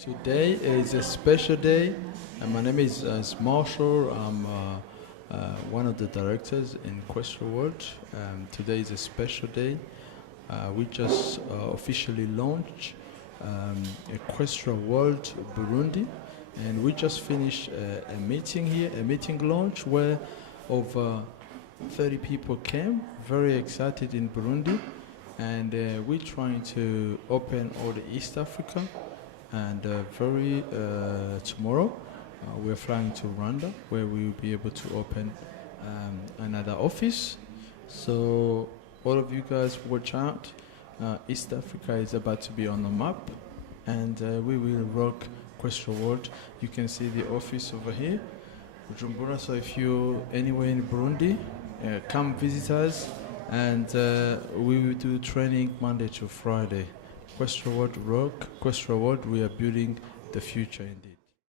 Today is a special day. My name is mwoshobora. I'm one of the directors in Questra World. Today is a special day. We just officially launched a Questra World Burundi, and we just finished a meeting here, a meeting launch where over 30 people came, very excited in Burundi, and we're trying to open all the East Africa. And tomorrow we're flying to Rwanda, where we will be able to open another office. So all of you guys watch out. East Africa is about to be on the map, and we will rock Questra World. You can see the office over here, Bujumbura. So if you're anywhere in Burundi, come visit us, and we will do training Monday to Friday. Questra World rock. Questra World, we are building the future in the